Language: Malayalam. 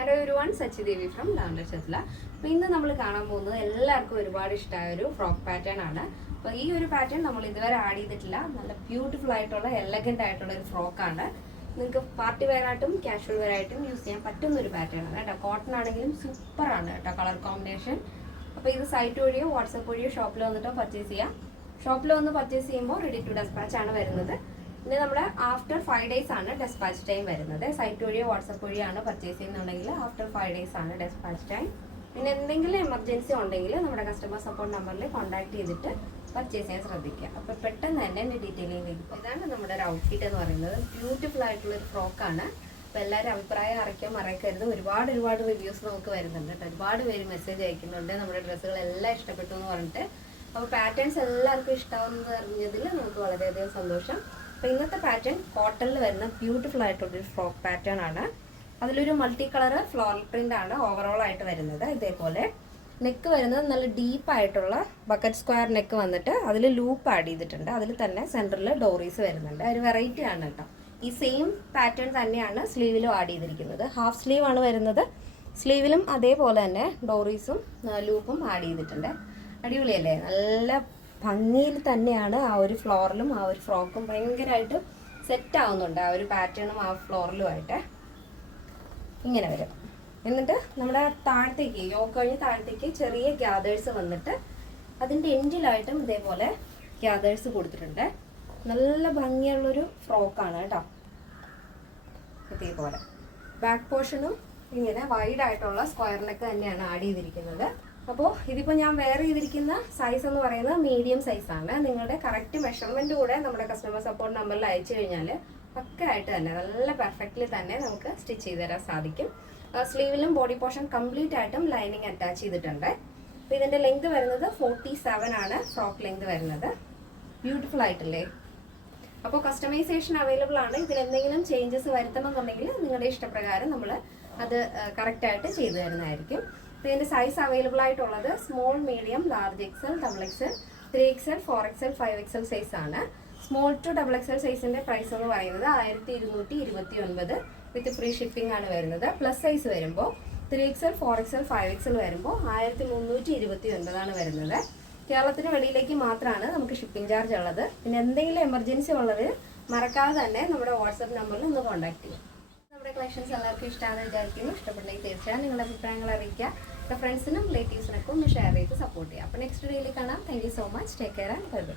Hello everyone, Sachi Devi from Lavender Chetla. അപ്പോൾ ഇന്ന് നമ്മൾ കാണാൻ പോകുന്നത് എല്ലാവർക്കും ഒരുപാട് ഇഷ്ടമായ ഒരു ഫ്രോക്ക് പാറ്റേൺ ആണ്. അപ്പോൾ ഈ ഒരു പാറ്റേൺ നമ്മൾ ഇതുവരെ ആഡ് ചെയ്തിട്ടില്ല. നല്ല ബ്യൂട്ടിഫുൾ ആയിട്ടുള്ള എലഗൻ്റ് ആയിട്ടുള്ള ഒരു ഫ്രോക്കാണ്. നിങ്ങൾക്ക് പാർട്ടി വെയർ ആയിട്ടും കാഷ്വൽ വെയർ ആയിട്ടും യൂസ് ചെയ്യാൻ പറ്റുന്ന ഒരു പാറ്റേൺ ആണ് കേട്ടോ. കോട്ടൺ ആണെങ്കിലും സൂപ്പറാണ് കേട്ടോ കളർ കോമ്പിനേഷൻ. അപ്പോൾ ഇത് സൈറ്റ് വഴിയോ വാട്സപ്പ് വഴിയോ ഷോപ്പിൽ വന്നിട്ടോ പർച്ചേസ് ചെയ്യാം. ഷോപ്പിൽ വന്ന് പർച്ചേസ് ചെയ്യുമ്പോൾ റെഡി ടു ഡെസ്പാച്ച് ആണ് വരുന്നത്. പിന്നെ നമ്മുടെ ആഫ്റ്റർ 5 days ആണ് ഡെസ്പാച്ച് ടൈം വരുന്നത്. സൈറ്റ് വഴിയോ വാട്സപ്പ് വഴിയാണ് പർച്ചേസ് ചെയ്യുന്നുണ്ടെങ്കിൽ ആഫ്റ്റർ 5 days ആണ് ഡെസ്പാച്ച് ടൈം. പിന്നെ എന്തെങ്കിലും എമർജൻസി ഉണ്ടെങ്കിൽ നമ്മുടെ കസ്റ്റമർ സപ്പോർട്ട് നമ്പറിൽ കോൺടാക്ട് ചെയ്തിട്ട് പർച്ചേസ് ചെയ്യാൻ ശ്രദ്ധിക്കുക. അപ്പോൾ പെട്ടെന്ന് തന്നെ എൻ്റെ ഡീറ്റെയിലിംഗ് ഇതാണ് നമ്മുടെ ഒരു ഔട്ട്ഫിറ്റ് എന്ന് പറയുന്നത്. ബ്യൂട്ടിഫുൾ ആയിട്ടുള്ളൊരു ഫ്രോക്കാണ്. അപ്പോൾ എല്ലാവരും അഭിപ്രായം അറിയിക്കാൻ മറക്കരുത്. ഒരുപാട് റിവ്യൂസ് നമുക്ക് വരുന്നുണ്ട് കേട്ടോ. ഒരുപാട് പേര് മെസ്സേജ് അയക്കുന്നുണ്ട് നമ്മുടെ ഡ്രസ്സുകളെല്ലാം ഇഷ്ടപ്പെട്ടു എന്ന് പറഞ്ഞിട്ട്. അപ്പോൾ പാറ്റേൺസ് എല്ലാവർക്കും ഇഷ്ടമാവുന്നത് അറിഞ്ഞതിൽ നമുക്ക് വളരെയധികം സന്തോഷം. അപ്പോൾ ഇന്നത്തെ പാറ്റേൺ കോട്ടണിൽ വരുന്ന ബ്യൂട്ടിഫുൾ ആയിട്ടുള്ളൊരു ഫ്രോക്ക് പാറ്റേൺ ആണ്. അതിലൊരു മൾട്ടി കളർ ഫ്ലോറൽ പ്രിന്റ് ആണ് ഓവറോൾ ആയിട്ട് വരുന്നത്. ഇതേപോലെ നെക്ക് വരുന്നത് നല്ല ഡീപ്പായിട്ടുള്ള ബക്കറ്റ് സ്ക്വയർ നെക്ക് വന്നിട്ട് അതിൽ ലൂപ്പ് ആഡ് ചെയ്തിട്ടുണ്ട്. അതിൽ തന്നെ സെൻറ്ററിൽ ഡോറീസ് വരുന്നുണ്ട്. ഒരു വെറൈറ്റി ആണ് കേട്ടോ. ഈ സെയിം പാറ്റേൺ തന്നെയാണ് സ്ലീവിലും ആഡ് ചെയ്തിരിക്കുന്നത്. ഹാഫ് സ്ലീവ് ആണ് വരുന്നത്. സ്ലീവിലും അതേപോലെ തന്നെ ഡോറീസും ലൂപ്പും ആഡ് ചെയ്തിട്ടുണ്ട്. അടിപൊളിയല്ലേ? നല്ല ഭംഗിയിൽ തന്നെയാണ് ആ ഒരു ഫ്ലോറിലും ആ ഒരു ഫ്രോക്കും ഭയങ്കരമായിട്ട് സെറ്റ് ആവുന്നുണ്ട്. ആ ഒരു പാറ്റേണും ആ ഫ്ലോറിലുമായിട്ട് ഇങ്ങനെ വരും. എന്നിട്ട് നമ്മുടെ താഴത്തേക്ക് യോക്ക് കഴിഞ്ഞ് താഴത്തേക്ക് ചെറിയ ഗ്യാദേഴ്സ് വന്നിട്ട് അതിൻ്റെ എൻഡിലായിട്ടും ഇതേപോലെ ഗ്യാദേഴ്സ് കൊടുത്തിട്ടുണ്ട്. നല്ല ഭംഗിയുള്ളൊരു ഫ്രോക്കാണ് കേട്ടോ. ഇതേപോലെ ബാക്ക് പോർഷനും ഇങ്ങനെ വൈഡ് ആയിട്ടുള്ള സ്ക്വയർ നെക്ക് തന്നെയാണ് ആഡ് ചെയ്തിരിക്കുന്നത്. അപ്പോൾ ഇതിപ്പോൾ ഞാൻ വെയർ ചെയ്തിരിക്കുന്ന സൈസ് എന്ന് പറയുന്നത് മീഡിയം സൈസാണ്. നിങ്ങളുടെ കറക്റ്റ് മെഷർമെൻറ്റ് കൂടെ നമ്മുടെ കസ്റ്റമർ സപ്പോർട്ട് നമ്പറിൽ അയച്ചു കഴിഞ്ഞാൽ പക്കയായിട്ട് തന്നെ നല്ല പെർഫെക്റ്റ്ലി തന്നെ നമുക്ക് സ്റ്റിച്ച് ചെയ്ത് തരാൻ സാധിക്കും. സ്ലീവിലും ബോഡി പോർഷൻ കംപ്ലീറ്റ് ആയിട്ടും ലൈനിങ് അറ്റാച്ച് ചെയ്തിട്ടുണ്ട്. അപ്പോൾ ഇതിൻ്റെ ലെങ്ത് വരുന്നത് 47 ആണ് ഫ്രോക്ക് ലെങ്ത് വരുന്നത്. ബ്യൂട്ടിഫുൾ ആയിട്ടില്ലേ? അപ്പോൾ കസ്റ്റമൈസേഷൻ അവൈലബിൾ ആണ്. ഇതിലെന്തെങ്കിലും ചേഞ്ചസ് വരുത്തണമെന്നുണ്ടെങ്കിൽ നിങ്ങളുടെ ഇഷ്ടപ്രകാരം നമ്മൾ അത് കറക്റ്റായിട്ട് ചെയ്തു തരുന്നതായിരിക്കും. ഇതിൻ്റെ സൈസ് അവൈലബിൾ ആയിട്ടുള്ളത് small, medium, large XL, double XL, 3XL, 4XL, 5XL size ആണ്. സ്മോൾ ടു ഡബിൾ എക്സൽ സൈസിൻ്റെ പ്രൈസ് എന്ന് പറയുന്നത് 1229 വിത്ത് ഫ്രീ ഷിപ്പിംഗ് ആണ് വരുന്നത്. പ്ലസ് സൈസ് വരുമ്പോൾ 3XL, 4XL, 5XL വരുമ്പോൾ 1329 ആണ് വരുന്നത്. കേരളത്തിന് വെളിയിലേക്ക് മാത്രമാണ് നമുക്ക് ഷിപ്പിംഗ് ചാർജ് ഉള്ളത്. പിന്നെ എന്തെങ്കിലും എമർജൻസി ഉള്ളത് മറക്കാതെ തന്നെ നമ്മുടെ വാട്സപ്പ് നമ്പറിൽ ഒന്ന് കോൺടാക്ട് ചെയ്യാം. നമ്മുടെ കളക്ഷൻസ് എല്ലാവർക്കും ഇഷ്ടമാണെന്ന് വിചാരിക്കുന്നു. ഇഷ്ടപ്പെട്ടെങ്കിൽ തീർച്ചയായും നിങ്ങളുടെ അഭിപ്രായങ്ങൾ അറിയിക്കുക. ഫ്രണ്ട്സിനും റിലേറ്റീവ്സിനൊക്കെ ഒന്ന് ഷെയർ ചെയ്ത് സപ്പോർട്ട് ചെയ്യുക. അപ്പോൾ നെക്സ്റ്റ് വീഡിയോയിൽ കാണാം. Thank you so much. Take care and bye bye.